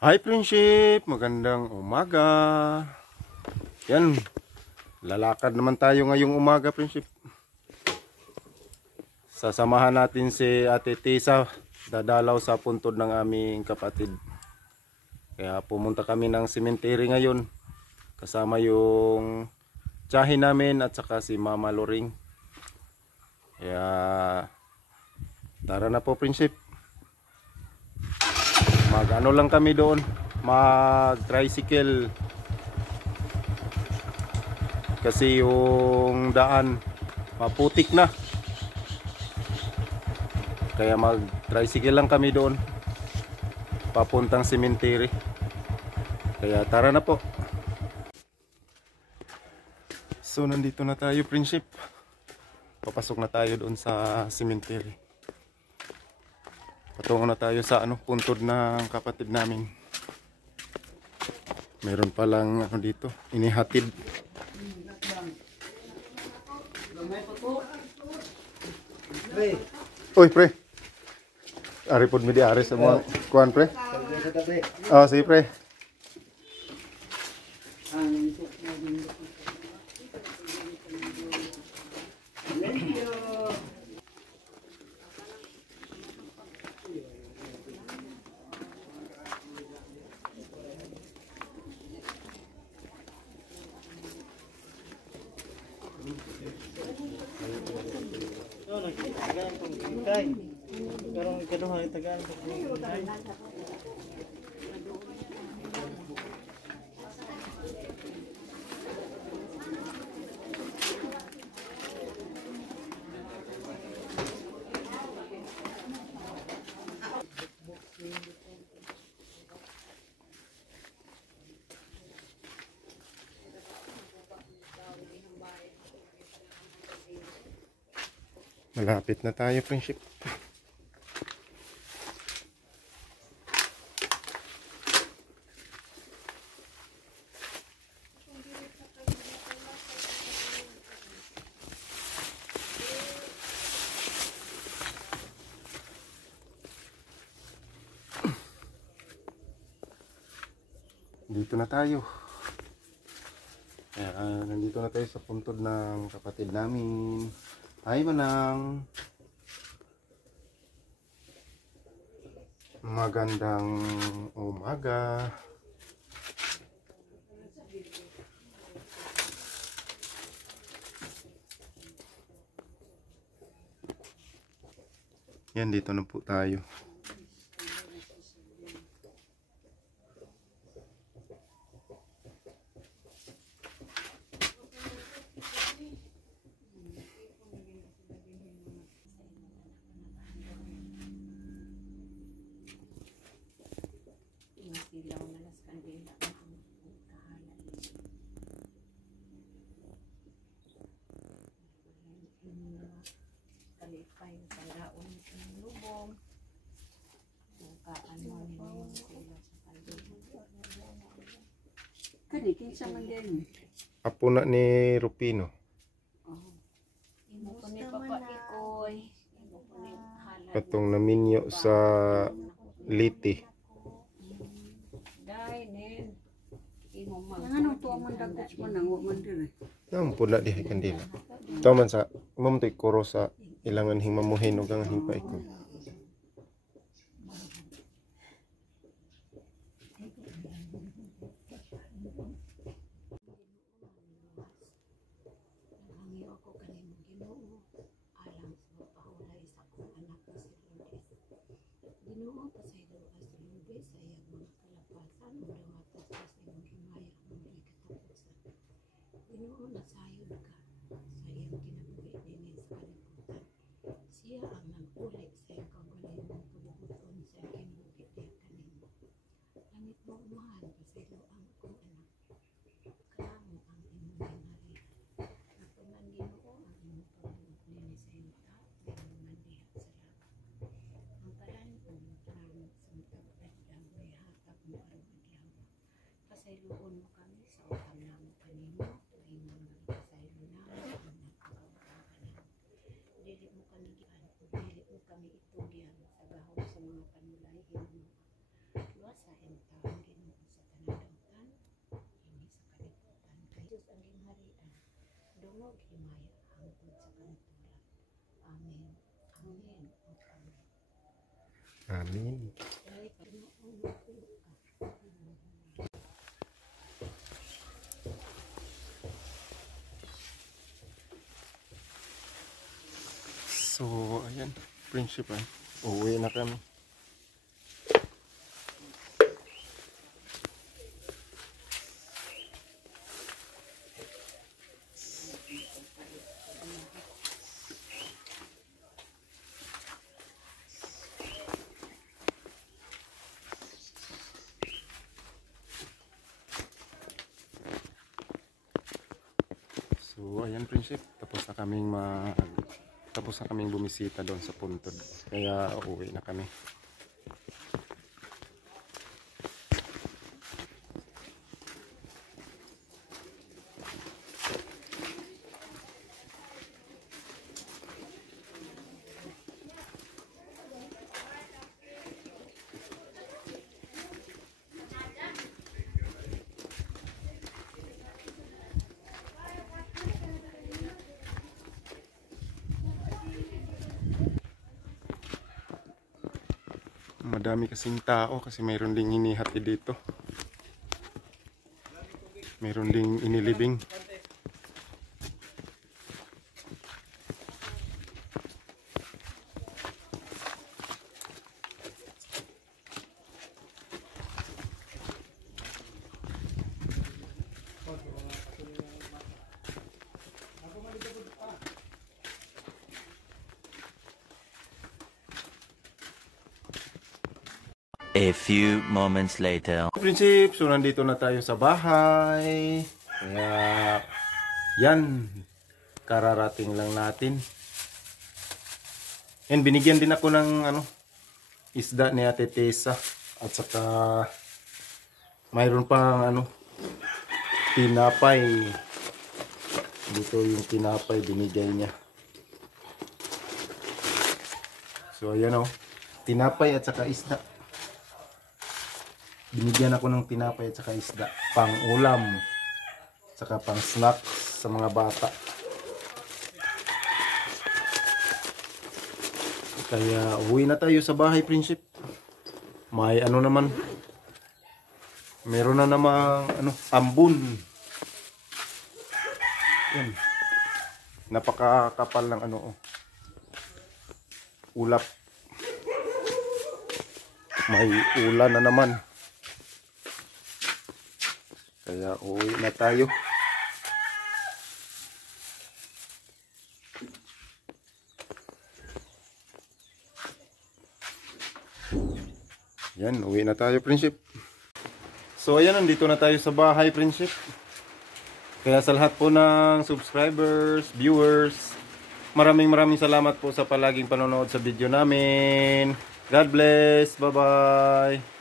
Hi friendship, magandang umaga. Yan, lalakad naman tayo ngayong umaga friendship. Sasamahan natin si Ate Tisa, dadalaw sa puntod ng aming kapatid. Kaya pumunta kami ng cemetery ngayon. Kasama yung tiyahin namin at saka si Mama Loring. Kaya tara na po friendship. Mag-ano lang kami doon, mag-tricycle. Kasi yung daan maputik na. Kaya mag-tricycle lang kami doon papuntang cemetery. Kaya tara na po. So nandito na tayo friendship. Papasok na tayo doon sa cemetery. Patungo na tayo sa puntod ng kapatid namin. Meron palang dito, inihatid. Oy pre. Ari pod mi di ari sa mga kuan pre. Oh, sige pre. Malapit na tayo friendship. Dito na tayo. Nandito na tayo sa puntod ng kapatid namin. Hi Manang. Magandang umaga. Yan, dito na po tayo. Apo na ni Rupino. Katong naminyo sa Liti. Nampun na di kandila. Taman sa mamutoy kuro sa ilangan hing mamuhin o gang hing paikon. Kami itugyan sa gahong sa mga panulay, luwasa and namin. So, ayan, friendship ay. Uuwi na kami. So, ayan friendship, tapos na kaming bumisita doon sa puntod. Kaya uuwi na kami. Madami kasing tao kasi mayroon ding hinihati dito. Mayroon ding inilibing. A few moments later. Prinsip, so nandito na tayo sa bahay. Kaya, yan. Kararating lang natin. And binigyan din ako ng isda ni Ate Tessa. At saka, mayroon pang tinapay. Dito yung tinapay binigay niya. So, ayan tinapay at saka isda. Binigyan ako ng tinapay at saka isda. Pang ulam. Saka pang snacks sa mga bata. Kaya uwi na tayo sa bahay, prinsip. May naman. Meron na namang ambon. Yan. Napakakapal ng ulap. May ulan na naman. Kaya uwi na tayo. Yan, uwi na tayo, prinsip. So ayan, nandito na tayo sa bahay, prinsip. Kaya sa lahat po ng subscribers, viewers, maraming salamat po sa palaging panonood sa video namin. God bless. Bye-bye.